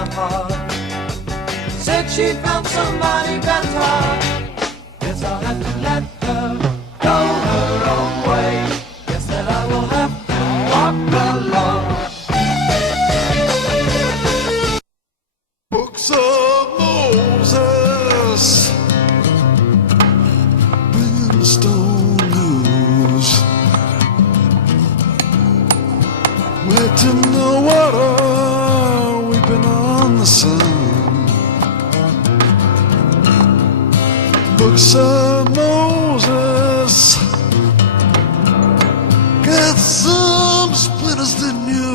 her heart. Said she found somebody better. Guess I'll have to let her go her own way. Guess that I will have to walk alone. Books of Moses, brimstone news, wet in the water, weeping on the sun. Books of Moses got some splitters than you.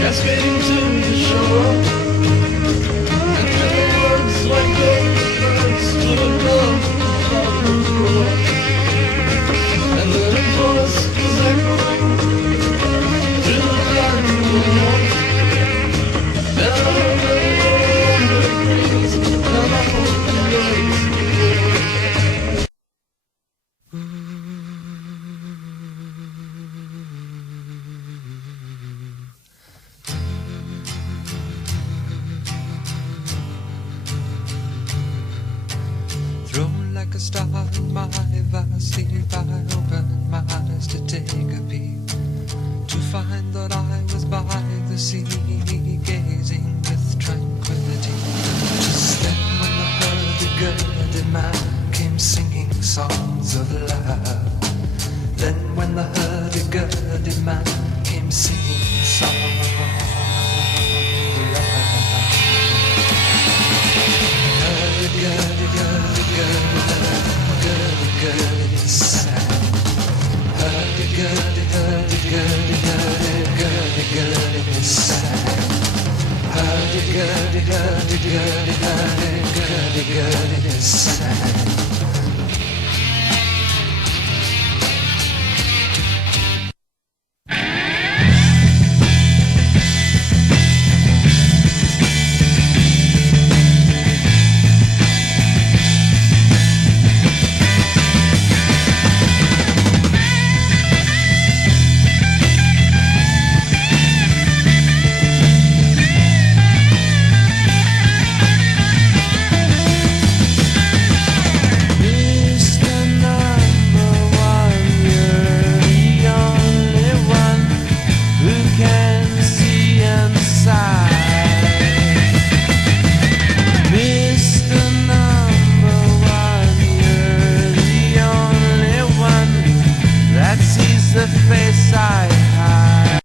Cascading to the shore, and the words like those birds stood above the father's roar, and then a voice was echoing through the dark of the north. And I heard the breeze, and I heard the noise. Thrown like a star in my vast sleep, I opened my eyes to take a peep, to find that I was by the sea, gazing with tranquility. Just then when the hurdy-gurdy man came singing songs of love, then when the hurdy-gurdy man came singing songs of love. Hurdy-gurdy is sad. Hurdy-gurdy is sad. Hurdy-gurdy is sad. The face I hide.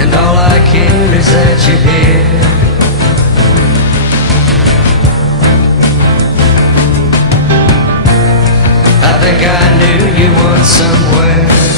and all I care is that you're here. I think I knew you once somewhere.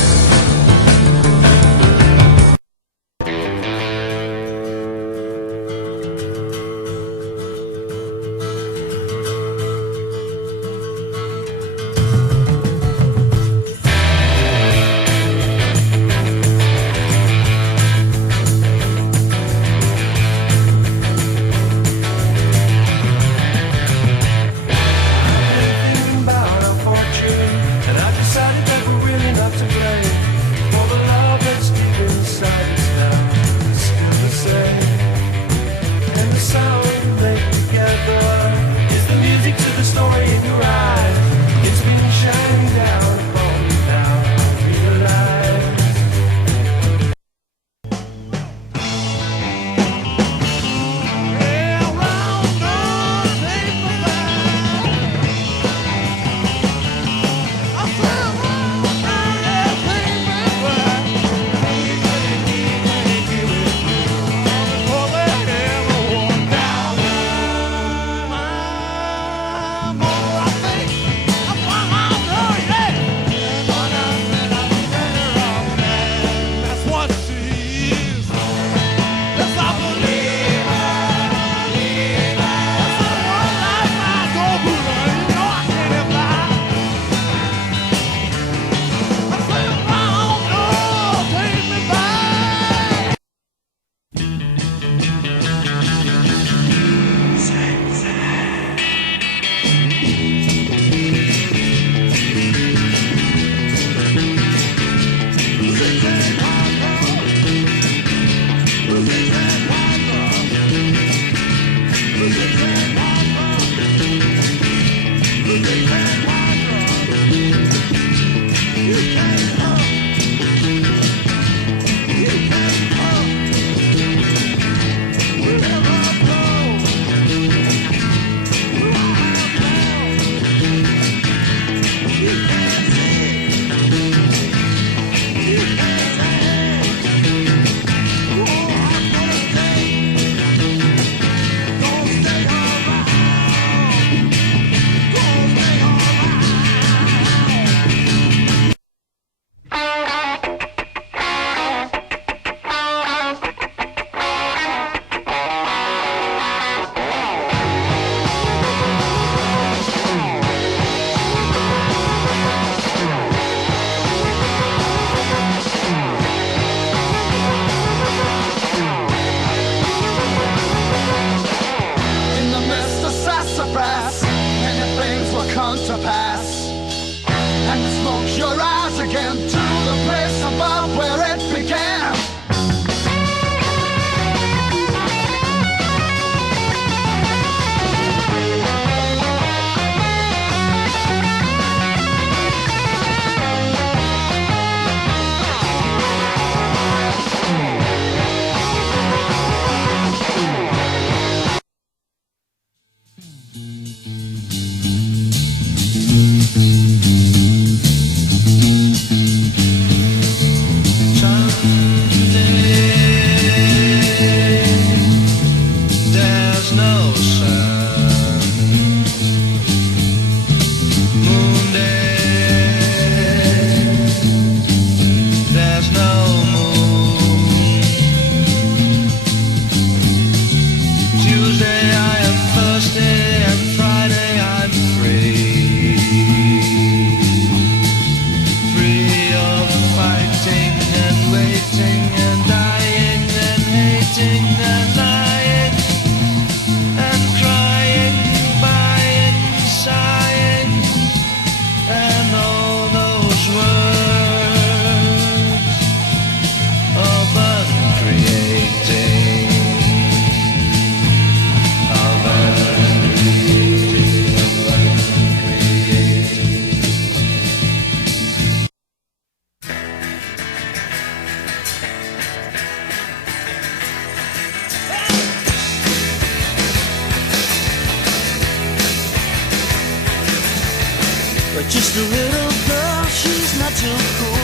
Just a little girl, she's not too cool.